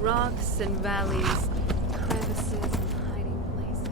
Rocks and valleys, crevices and hiding places.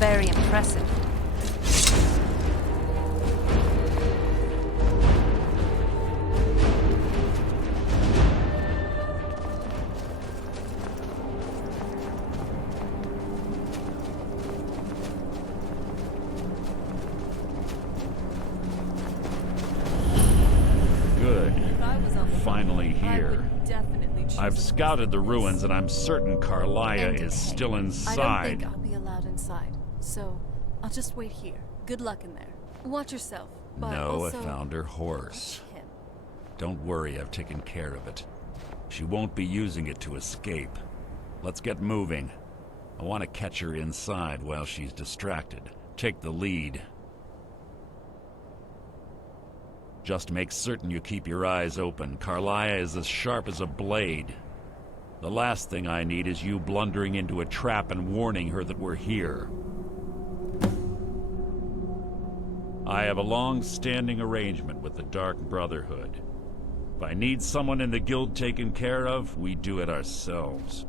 Very impressive. Good. Finally here. I've scouted the ruins and I'm certain Carliah is still inside. I don't think I'll be allowed inside. So, I'll just wait here. Good luck in there. Watch yourself. But no, also, I found her horse. watch him. Don't worry, I've taken care of it. She won't be using it to escape. Let's get moving. I want to catch her inside while she's distracted. Take the lead. Just make certain you keep your eyes open. Carliah is as sharp as a blade. The last thing I need is you blundering into a trap and warning her that we're here. I have a long-standing arrangement with the Dark Brotherhood. If I need someone in the guild taken care of, we do it ourselves.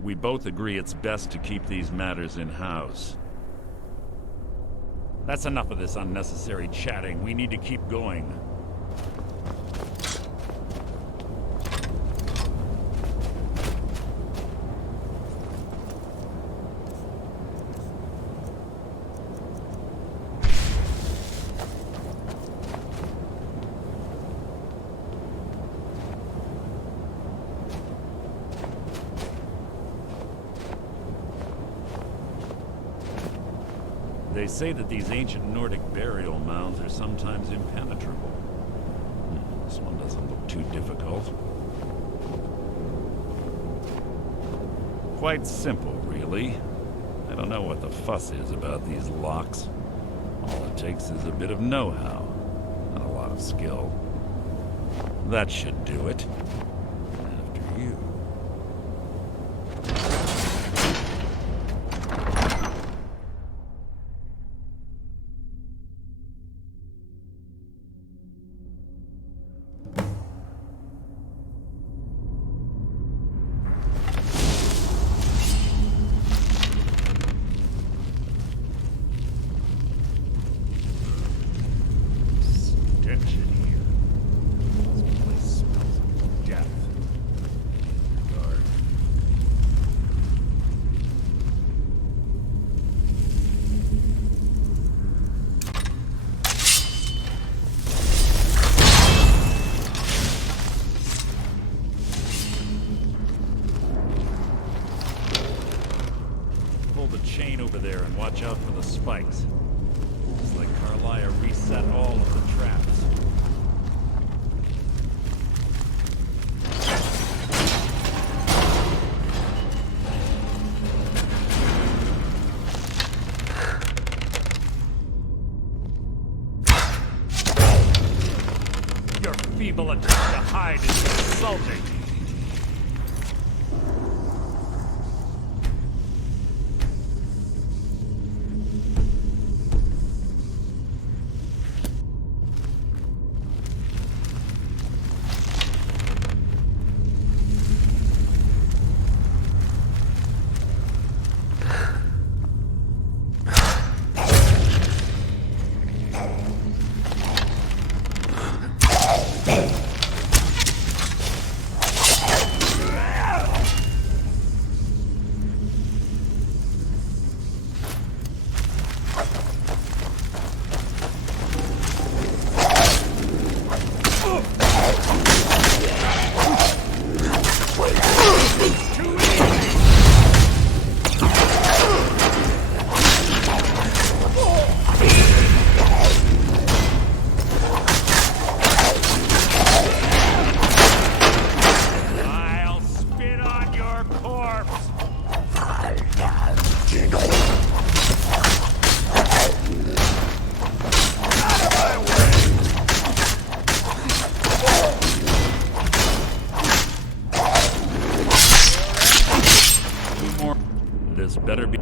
We both agree it's best to keep these matters in-house. That's enough of this unnecessary chatting. We need to keep going. They say that these ancient Nordic burial mounds are sometimes impenetrable. This one doesn't look too difficult. Quite simple, really. I don't know what the fuss is about these locks. All it takes is a bit of know-how, and a lot of skill. That should do it. After you. Watch out for the spikes. It's like Carliah reset all of the traps. Your feeble attempt to hide is insulting. This better be...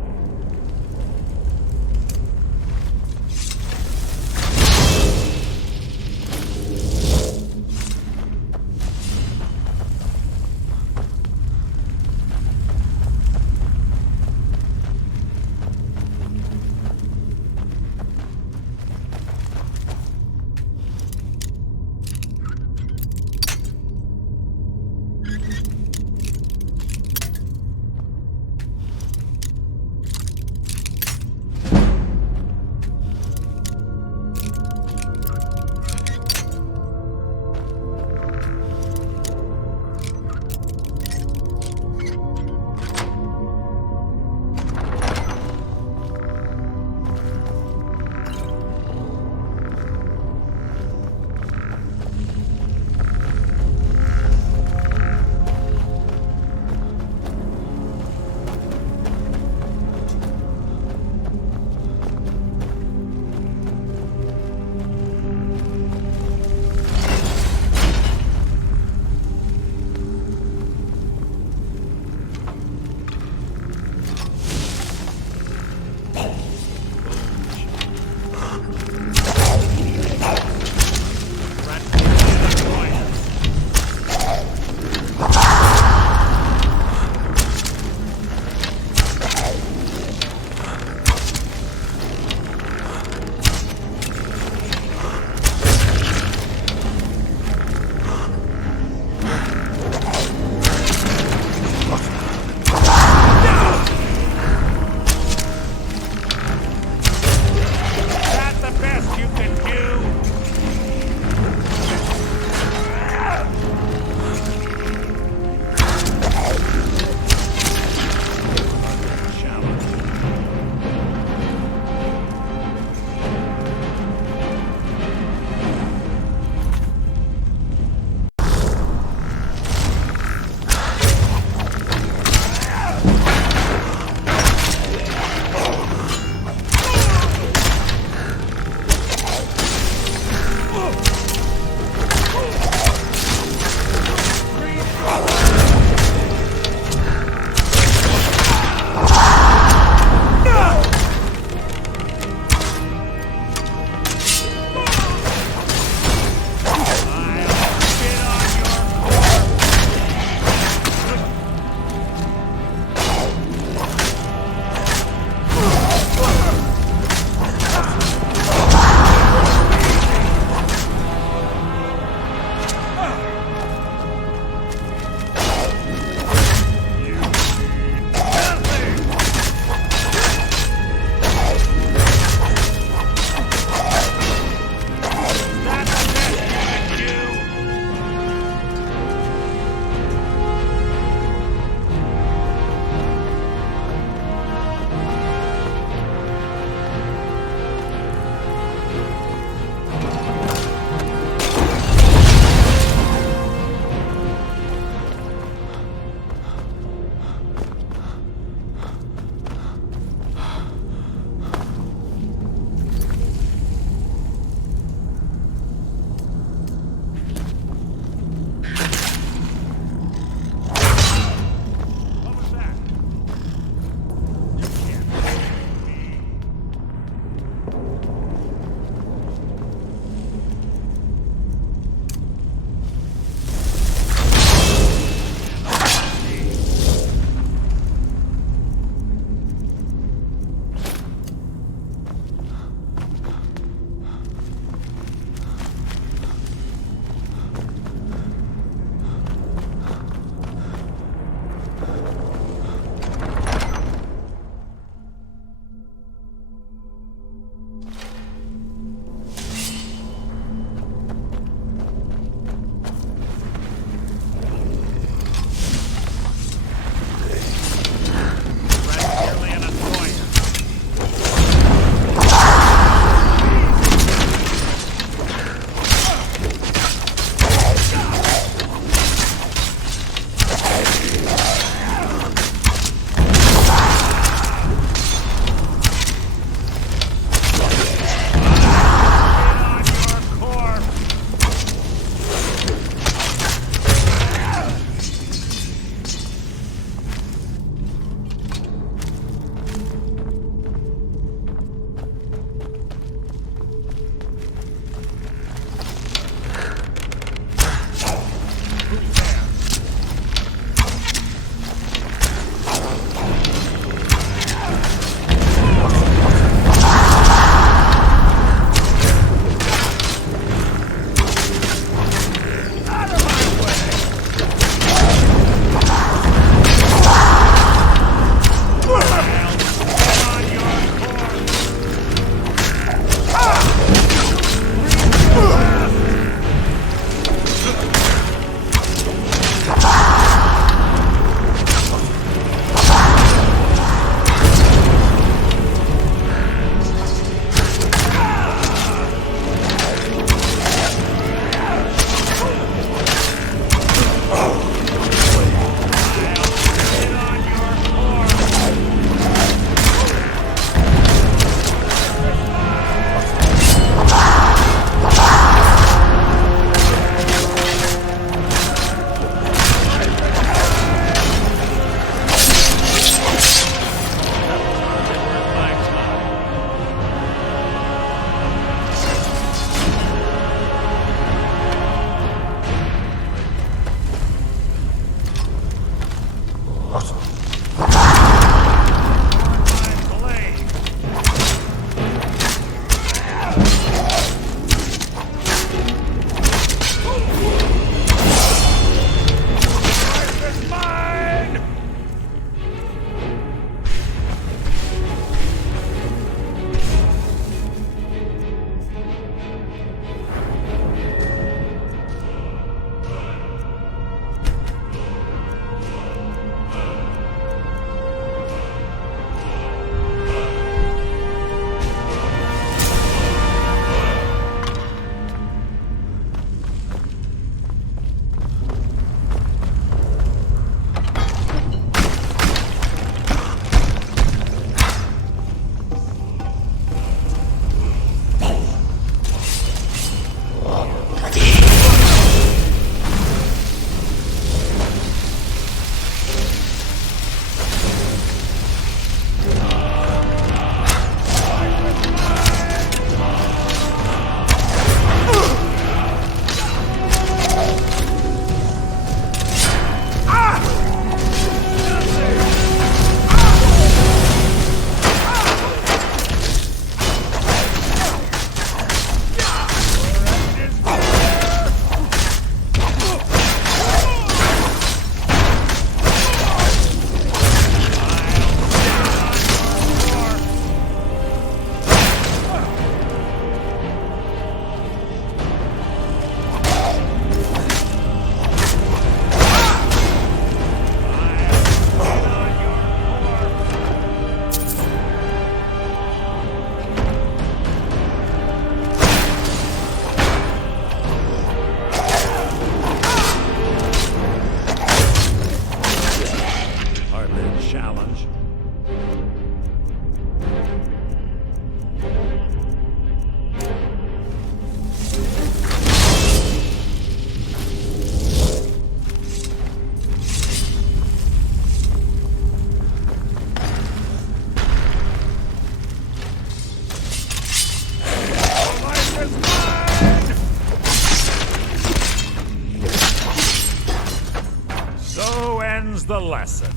lesson.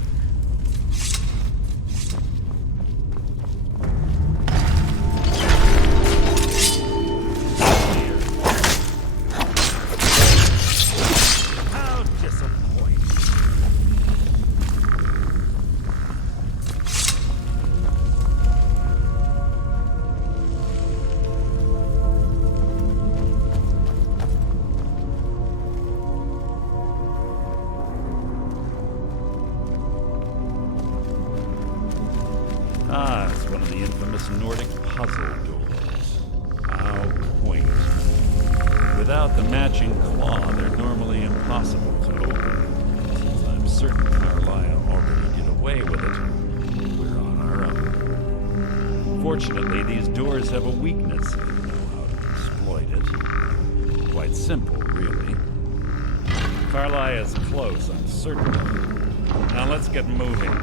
How disappointing. Ah, it's one of the infamous Nordic puzzle doors. How quaint. Without the matching claw, they're normally impossible to open. Since I'm certain Carliah already did away with it, we're on our own. Fortunately, these doors have a weakness if you know how to exploit it. Quite simple, really. Carliah is close, I'm certain of it. Now let's get moving.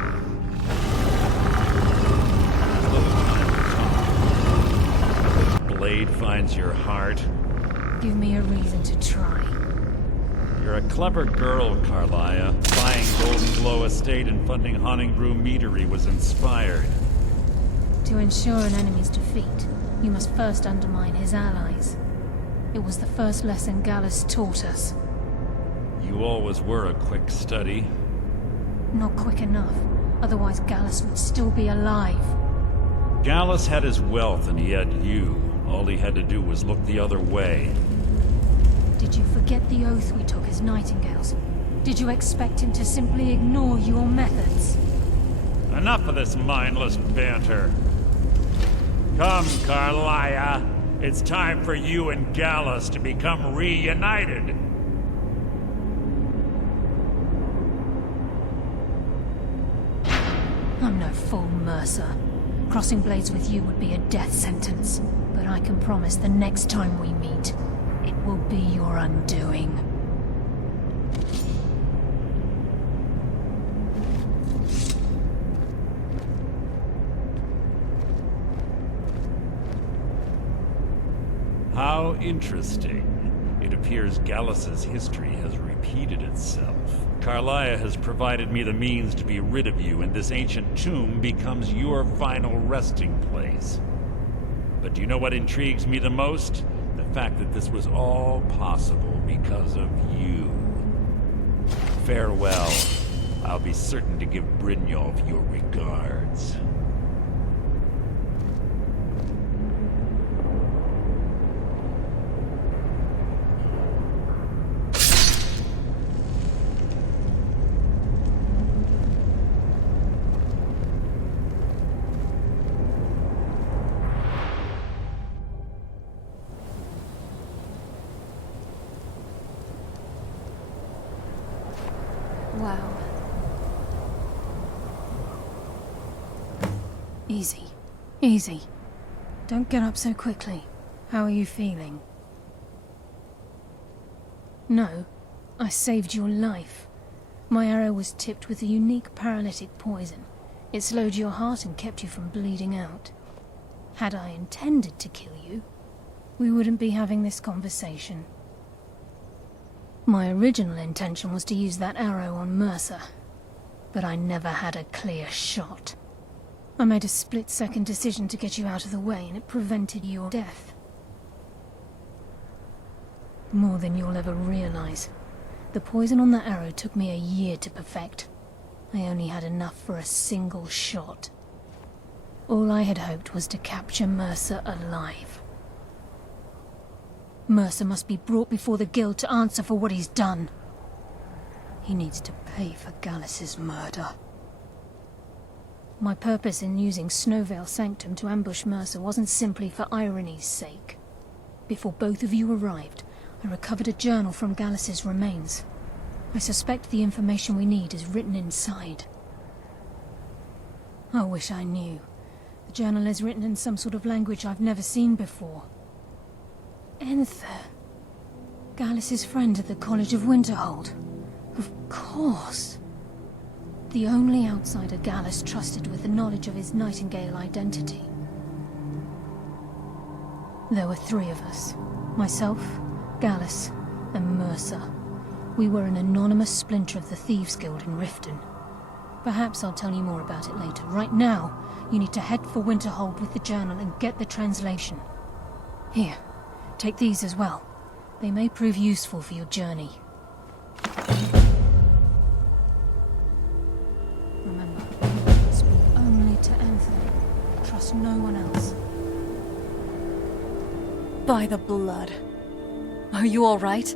Blade finds your heart. Give me a reason to try. You're a clever girl, Carliah. Buying Golden Glow Estate and funding Haunting Brew Meadery was inspired. To ensure an enemy's defeat, you must first undermine his allies. It was the first lesson Gallus taught us. You always were a quick study. Not quick enough, otherwise Gallus would still be alive. Gallus had his wealth and he had you. All he had to do was look the other way. Did you forget the oath we took as Nightingales? Did you expect him to simply ignore your methods? Enough of this mindless banter. Come, Carliah. It's time for you and Gallus to become reunited. I'm no fool, Mercer. Crossing blades with you would be a death sentence. But I can promise the next time we meet, it will be your undoing. How interesting. It appears Gallus's history has repeated itself. Carliah has provided me the means to be rid of you, and this ancient tomb becomes your final resting place. But do you know what intrigues me the most? The fact that this was all possible because of you. Farewell. I'll be certain to give Brynjolf your regards. Wow. Easy. Easy. Don't get up so quickly. How are you feeling? No. I saved your life. My arrow was tipped with a unique paralytic poison. It slowed your heart and kept you from bleeding out. Had I intended to kill you, we wouldn't be having this conversation. My original intention was to use that arrow on Mercer, but I never had a clear shot. I made a split-second decision to get you out of the way, and it prevented your death. More than you'll ever realize. The poison on that arrow took me a year to perfect. I only had enough for a single shot. All I had hoped was to capture Mercer alive. Mercer must be brought before the Guild to answer for what he's done. He needs to pay for Gallus's murder. My purpose in using Snowveil Sanctum to ambush Mercer wasn't simply for irony's sake. Before both of you arrived, I recovered a journal from Gallus's remains. I suspect the information we need is written inside. I wish I knew. The journal is written in some sort of language I've never seen before. Enther. Gallus's friend at the College of Winterhold. Of course. The only outsider Gallus trusted with the knowledge of his Nightingale identity. There were 3 of us. Myself, Gallus, and Mercer. We were an anonymous splinter of the Thieves Guild in Riften. Perhaps I'll tell you more about it later. Right now, you need to head for Winterhold with the journal and get the translation. Here, take these as well. They may prove useful for your journey. Remember, speak only to Anthony. Trust no one else. By the blood. Are you all right?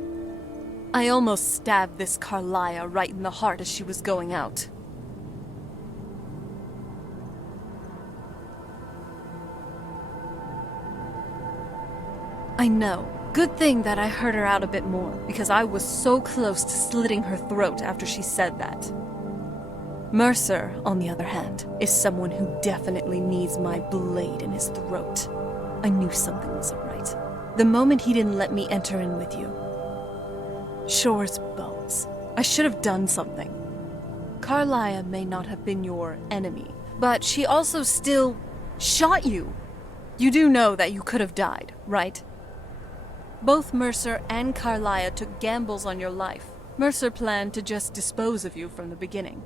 I almost stabbed this Carliah right in the heart as she was going out. I know. Good thing that I heard her out a bit more, because I was so close to slitting her throat after she said that. Mercer, on the other hand, is someone who definitely needs my blade in his throat. I knew something wasn't right. The moment he didn't let me enter in with you. Shore's bones. I should have done something. Carliah may not have been your enemy, but she also still shot you. You do know that you could have died, right? Both Mercer and Carliah took gambles on your life. Mercer planned to just dispose of you from the beginning.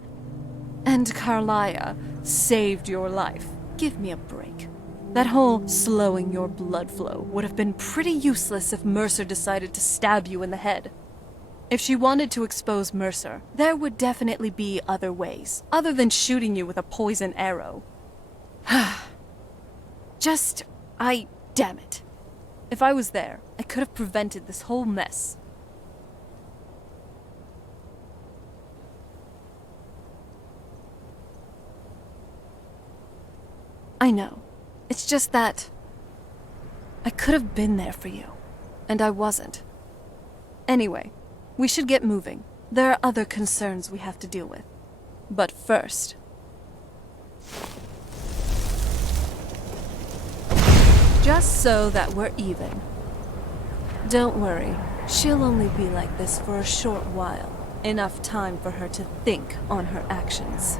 And Carliah saved your life. Give me a break. That whole slowing your blood flow would have been pretty useless if Mercer decided to stab you in the head. If she wanted to expose Mercer, there would definitely be other ways, other than shooting you with a poison arrow. Damn it. If I was there, I could have prevented this whole mess. I know. It's just that I could have been there for you, and I wasn't. Anyway, we should get moving. There are other concerns we have to deal with. But first... just so that we're even. Don't worry, she'll only be like this for a short while. Enough time for her to think on her actions.